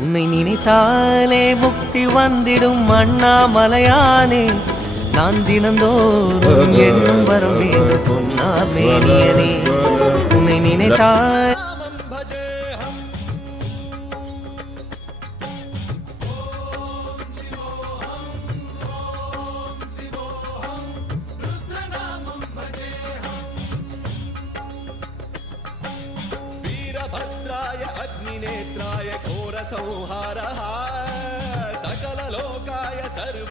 உன்னை நினைத்தாலே முக்தி வந்திடும் அண்ணாமலையானே நான் தினந்தோறும் எங்கும் வர வேண்டும் பொன்னார் மேனியனே உன்னை நினைத்தால் भद्राय अग्निनेत्राय घोरसंहारः